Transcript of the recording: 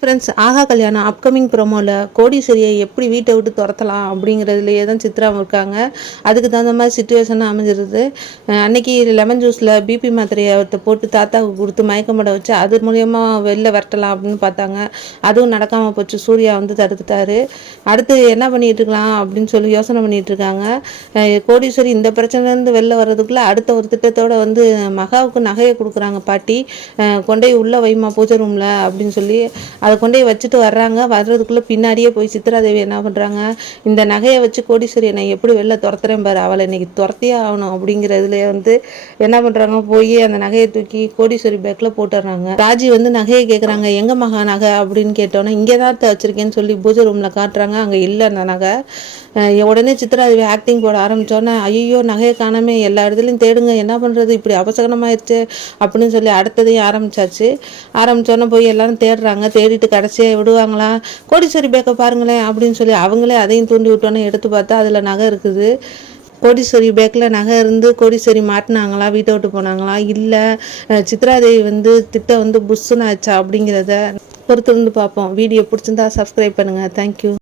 Friends, ஆகா கல்யாணம் upcoming ப்ரோமோவில் கோடீஸ்வரியை எப்படி வீட்டை விட்டு துரத்தலாம் அப்படிங்கிறதுலையே தான் சித்ரா இருக்காங்க. அதுக்கு தகுந்த மாதிரி சுச்சுவேஷன் அமைஞ்சிருது. அன்னைக்கு லெமன் ஜூஸில் பிபி மாத்திரையை போட்டு தாத்தாவுக்கு கொடுத்து மயக்கமட வச்சு அது மூலயமா வெளில வரட்டலாம் அப்படின்னு பார்த்தாங்க. அதுவும் நடக்காமல் போச்சு. சூர்யா வந்து தடுத்துட்டாரு. அடுத்து என்ன பண்ணிட்டு இருக்கலாம் அப்படின்னு சொல்லி யோசனை பண்ணிட்டு இருக்காங்க. கோடீஸ்வரி இந்த பிரச்சனைலேருந்து வெளில வர்றதுக்குள்ள அடுத்த ஒரு திட்டத்தோட வந்து மகாவுக்கு நகையை கொடுக்குறாங்க. பாட்டி கொண்டே உள்ள வைமா பூஜை ரூமில் அப்படின்னு சொல்லி அதை கொண்டே வச்சுட்டு வர்றாங்க. வர்றதுக்குள்ளே பின்னாடியே போய் சித்ராதேவி என்ன பண்ணுறாங்க, இந்த நகையை வச்சு கோடீஸ்வரி என்னை எப்படி வெளில துரத்துறேன் பாரு, அவளை இன்னைக்கு துரத்தியே ஆகணும் அப்படிங்கிறதுல வந்து என்ன பண்ணுறாங்க, போய் அந்த நகையை தூக்கி கோடீஸ்வரி பேக்கில் போட்டுடுறாங்க. ராஜி வந்து நகையை கேட்குறாங்க, எங்க மகா நகை அப்படின்னு கேட்டோன்னே இங்கே தான் வச்சிருக்கேன்னு சொல்லி பூஜை ரூமில் காட்டுறாங்க. அங்கே இல்லை அந்த நகை. உடனே சித்ராதேவி ஆக்டிங் போட ஆரம்பித்தோன்னே, ஐயோ நகையை காணாமே, எல்லா இடத்துலையும் தேடுங்க, என்ன பண்ணுறது, இப்படி அபசகனமாயிடுச்சு அப்படின்னு சொல்லி அடுத்ததையும் ஆரம்பித்தோன்னே போய் எல்லாரும் தேடுறாங்க. தேடிட்டு கடைசியாக விடுவாங்களா, கோடீஸ்வரி பேக்கை பாருங்களேன் அப்படின்னு சொல்லி அவங்களே அதையும் தூண்டி விட்டோன்னே எடுத்து பார்த்தா அதில் நகை இருக்குது. கோடீஸ்வரி பேக்கில் நகை இருந்து கோடீஸ்வரி மாட்டினாங்களா, வீட்டை விட்டு போனாங்களா, இல்லை சித்ராதேவி வந்து திட்டம் வந்து புஷ்ஷுன்னு ஆச்சா அப்படிங்கிறத பொறுத்திருந்து பார்ப்போம். வீடியோ பிடிச்சிருந்தா சப்ஸ்கிரைப் பண்ணுங்கள். தேங்க்யூ.